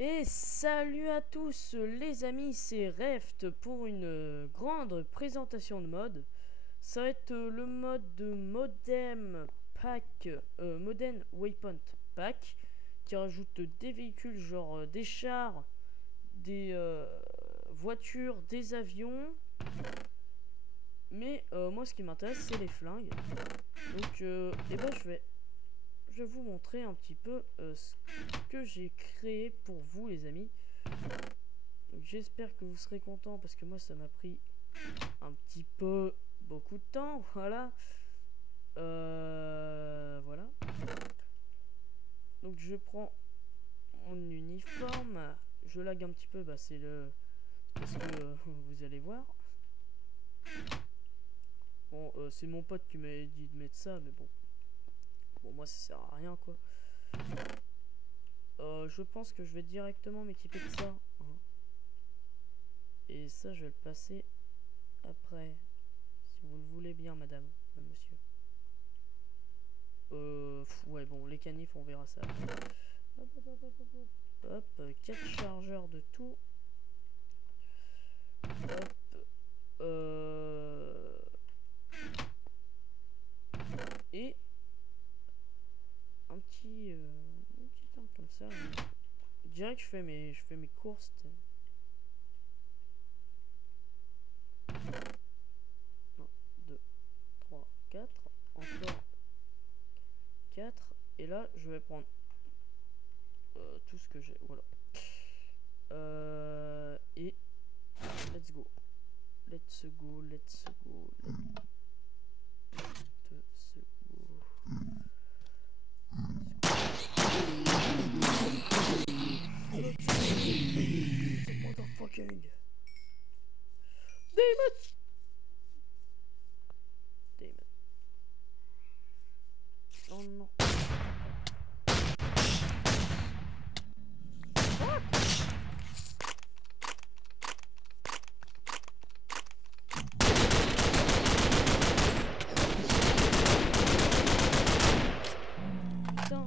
Et salut à tous les amis, c'est Reft pour une grande présentation de mode. Ça va être le mode de Modem Pack, Modern Weapon Pack, qui rajoute des véhicules genre des chars, des voitures, des avions. Mais moi ce qui m'intéresse c'est les flingues. Donc et ben je vais vous montrer un petit peu ce que j'ai créé pour vous les amis. J'espère que vous serez contents parce que moi ça m'a pris un petit peu beaucoup de temps. Voilà. Voilà. Donc je prends mon uniforme. Je lag un petit peu, bah c'est parce que vous allez voir. Bon, c'est mon pote qui m'avait dit de mettre ça, mais bon. Bon, moi ça sert à rien quoi. Je pense que je vais directement m'équiper de ça. Hein. Et ça, je vais le passer après. Si vous le voulez bien, madame, monsieur. Ouais, bon, les canifs, on verra ça. Hop, hop, hop, hop, hop. Hop, 4 chargeurs de tout. Hop. Et un petit temps comme ça. Je dirais que je fais mes courses. 1, 2, 3, 4. Encore 4. Et là, je vais prendre tout ce que j'ai. Voilà. Et let's go. Let's go. Let's go. Motherfucking Damn it! Damn it. Oh non. Ah! Putain.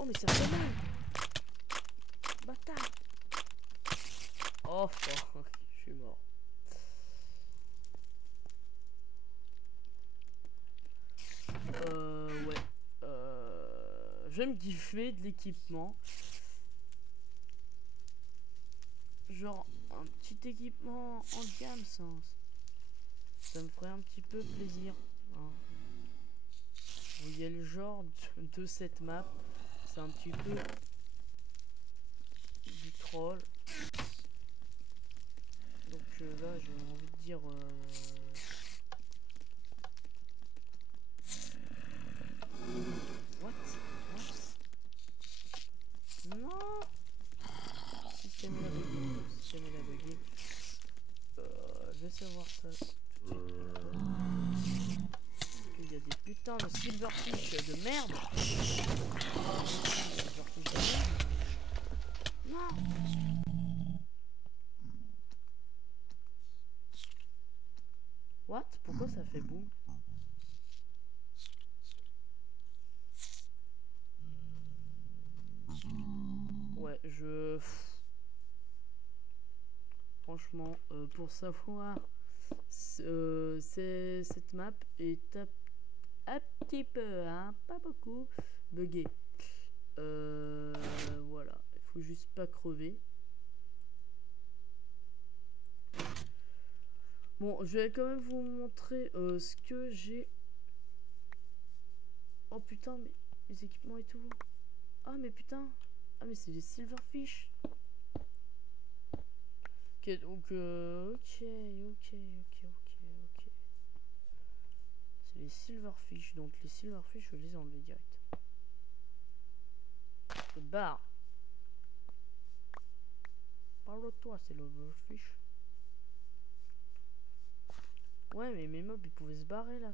Oh mais ça fait mal. Bâtard. Oh fuck, je suis mort. Ouais. Je vais me gifler de l'équipement. Genre un petit équipement en gamme, ça me ferait un petit peu plaisir. Hein. Vous voyez le genre de cette map. C'est un petit peu du troll. Donc là j'ai envie de dire What? Non. Système il a bugué. Système il a bugué. Je vais savoir ça tout de suite. Il y a des putains de silverfish de merde. Silverfish de merde. Non. What? Pourquoi ça fait boum? Ouais, franchement, pour savoir, cette map est un petit peu, hein, pas beaucoup, buggée. Voilà, il faut juste pas crever. Bon, je vais quand même vous montrer ce que j'ai. Oh putain, mais les équipements et tout. Ah mais putain. Ah mais c'est des silverfish. Ok, donc ok. C'est les silverfish. Donc les silverfish, je vais les enlever direct. Le bar. Parle-toi, c'est l'overfish. Ouais, mais mes mobs ils pouvaient se barrer là.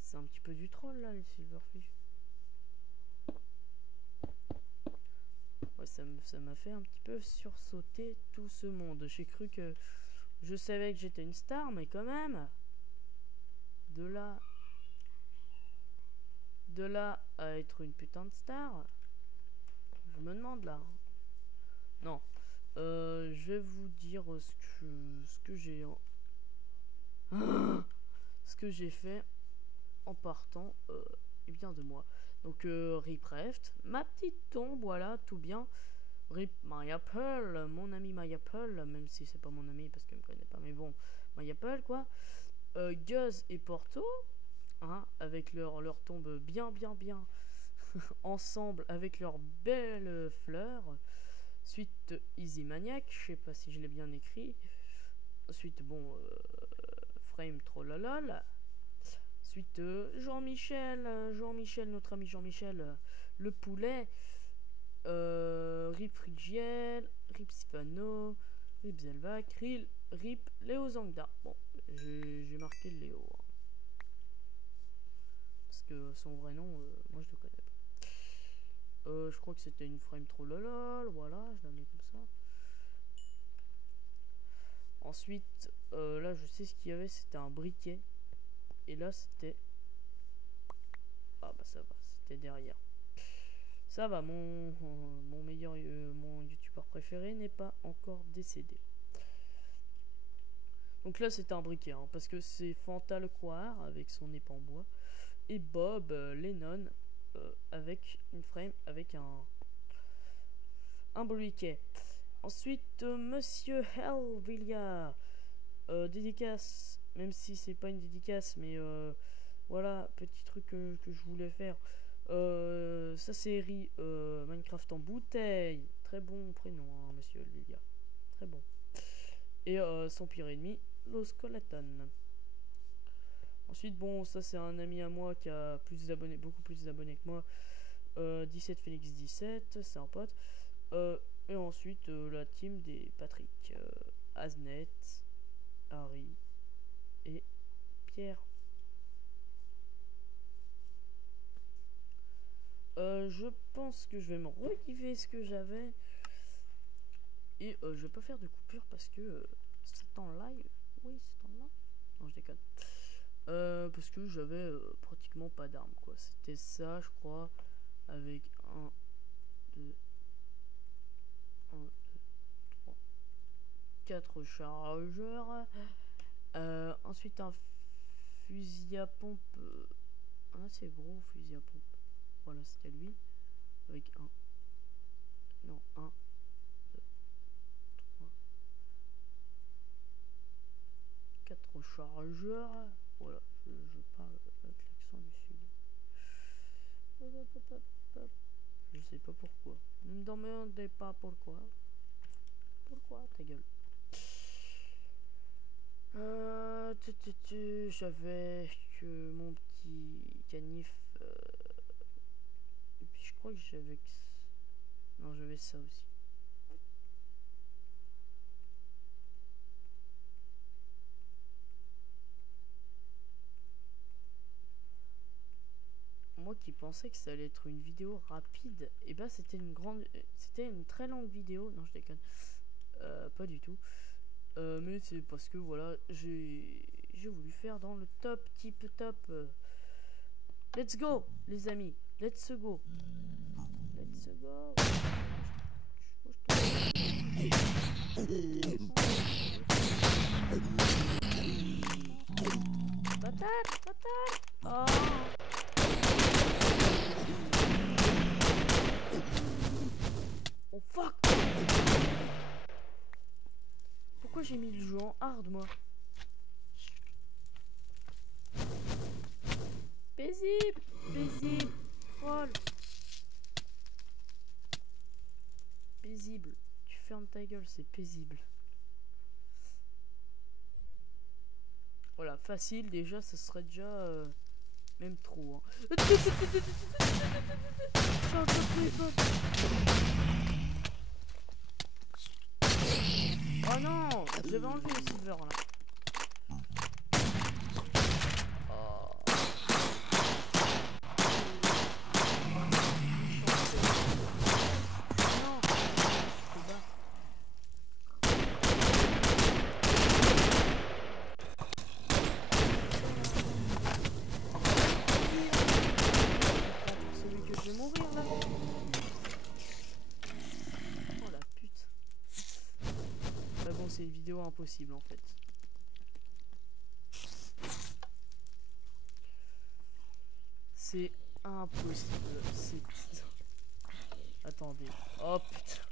C'est un petit peu du troll là, les silverfish. Ouais, ça m'a fait un petit peu sursauter tout ce monde. J'ai cru que je savais que j'étais une star, mais quand même. De là de là à être une putain de star, je me demande là. Non, je vais vous dire ce que j'ai ce que j'ai fait en partant et bien de moi. Donc Rip Reft, ma petite tombe, voilà, tout bien. Rip MyApple, mon ami MyApple, même si c'est pas mon ami parce qu'elle me connaît pas, mais bon, MyApple quoi. Guz et Porto, hein, avec leur tombe bien ensemble avec leurs belles fleurs. Suite Easy Maniac, je sais pas si je l'ai bien écrit. Ensuite bon Frame Trollolol. Suite Jean-Michel, notre ami Jean-Michel, le poulet. Rip Frigiel, Rip Sifano, Rip Zelvac, Rip Léo Zangda. Bon, j'ai marqué Léo. Hein. Parce que son vrai nom, moi je le connais pas. Je crois que c'était une frame trop lolol, voilà, je la mets comme ça. Ensuite, là je sais ce qu'il y avait, c'était un briquet. Et là c'était... Ah bah ça va, c'était derrière. Ça va, mon youtubeur préféré n'est pas encore décédé. Donc là c'était un briquet, hein, parce que c'est Fanta le Croire avec son épée en bois. Et Bob Lennon avec une frame, avec un briquet. Ensuite Monsieur Helvilla, dédicace, même si c'est pas une dédicace, mais voilà, petit truc que je voulais faire. Sa série Minecraft en bouteille, très bon prénom, hein, Monsieur Helvilla, très bon. Et son pire ennemi, Los Skeleton. Ensuite, bon, ça c'est un ami à moi qui a plus d'abonnés, beaucoup plus d'abonnés que moi. 17 Félix 17, c'est un pote. Et ensuite, la team des Patrick, Aznet, Harry et Pierre. Je pense que je vais me regiver ce que j'avais. Et je vais pas faire de coupure parce que c'est en live. Oui, c'est en live. Non, je déconne. Parce que j'avais pratiquement pas d'armes quoi. C'était ça je crois. Avec 1, 2, 3, 4 chargeurs. Ensuite un fusil à pompe. Un assez gros fusil à pompe. Voilà, c'était lui. Avec un. Non, 1, 2, 3, 4 chargeurs. Voilà, je parle avec l'accent du sud. Je sais pas pourquoi. Ne me demandez pas pourquoi. Pourquoi ta gueule. J'avais que mon petit canif. Et puis je crois que j'avais... Non, j'avais ça aussi. Moi qui pensais que ça allait être une vidéo rapide, et bah c'était une très longue vidéo. Non, je déconne, pas du tout. Mais c'est parce que voilà, j'ai voulu faire dans le top type top. Let's go les amis, let's go, let's go. Patate. Oh. Oh fuck! Pourquoi j'ai mis le jeu en hard moi? Paisible! Troll! Paisible. Tu fermes ta gueule, c'est paisible. Voilà, facile déjà, ça serait déjà même trop. Hein. Oh non, j'avais enlevé le silver là. Oh. Non, c'est bas. vidéo impossible en fait. C'est impossible. C'est... Attendez. Oh putain.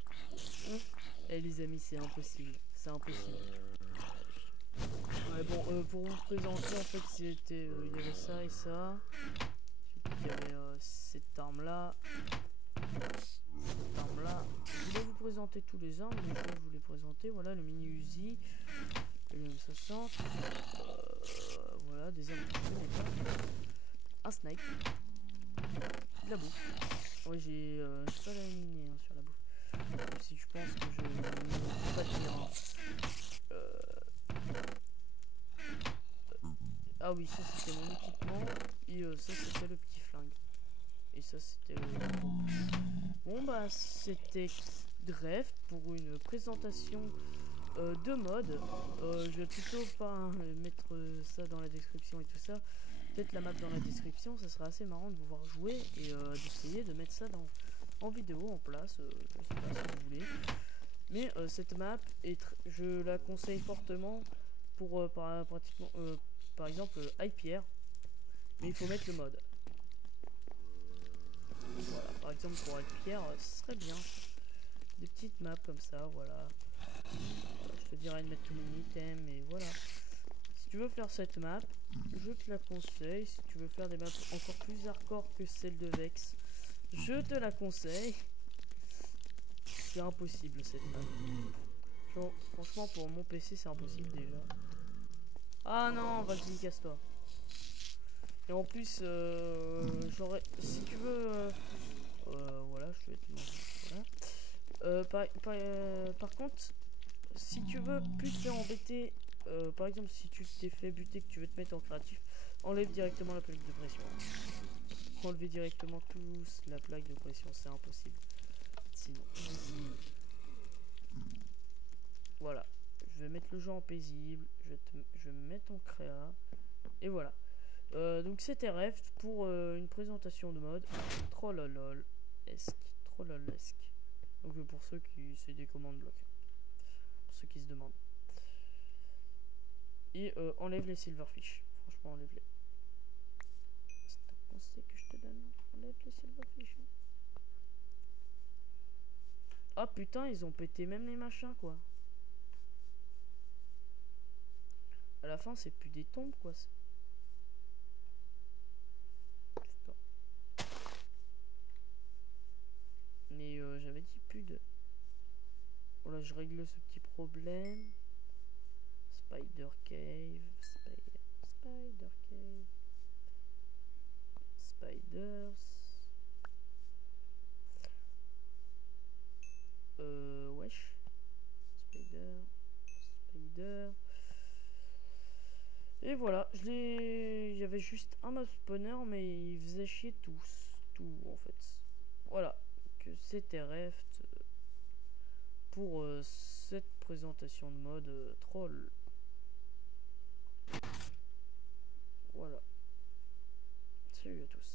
Eh les amis, c'est impossible. C'est impossible. Ouais, bon, pour vous présenter, en fait, c'était, il y avait ça et ça. Il y avait cette arme-là. Cette arme-là. Je voulais vous présenter tous les armes, donc je vais vous les présenter. Voilà, le mini Uzi, le M60. Voilà, des armes que je connais pas. Un snipe. De la bouffe. Ouais, j'ai pas la miner hein, sur la bouffe. Même si je pense que je ne peux pas le dire. Hein. Ah oui, ça c'était mon équipement. Et ça c'était le petit flingue. Et ça c'était le... Bon bah c'était Dreft pour une présentation de mode. Je vais plutôt pas mettre ça dans la description et tout ça. Peut-être la map dans la description, ça sera assez marrant de vous voir jouer et d'essayer de mettre ça en vidéo en place. Je sais pas si vous voulez. Mais cette map, je la conseille fortement pour pratiquement... par exemple Hyper, mais il faut mettre le mode. Voilà, par exemple pour Hyper, ce serait bien. Des petites maps comme ça, voilà. Je te dirais de mettre tous les items, et voilà. Si tu veux faire cette map, je te la conseille. Si tu veux faire des maps encore plus hardcore que celle de Vex, je te la conseille. C'est impossible cette map. Genre, franchement pour mon PC c'est impossible déjà. Ah non, vas-y, casse-toi. Et en plus, j'aurais... Si tu veux... voilà, je vais te montrer. Voilà. Par contre, si tu veux plus te faire embêter, par exemple, si tu t'es fait buter que tu veux te mettre en créatif, enlève directement la plaque de pression. Enlever directement tous la plaque de pression, c'est impossible. Sinon... Voilà. Je vais mettre le jeu en paisible, je vais me mettre en créa, et voilà. Donc c'était Reft pour une présentation de mode trollolol-esque. Donc pour ceux qui... c'est des commandes blocs. Pour ceux qui se demandent. Et enlève les silverfish. Franchement, enlève-les. C'est un conseil que je te donne. Enlève les silverfish. Ah putain, ils ont pété même les machins quoi. À la fin, c'est plus des tombes quoi. Putain. Mais j'avais dit plus de... Voilà, je règle ce petit problème. Spider Cave. Spider Cave. Spiders. Wesh. Spider. Et voilà, il y avait juste un map spawner, mais il faisait chier tous. Tout en fait. Voilà, que c'était Reft pour cette présentation de mode troll. Voilà. Salut à tous.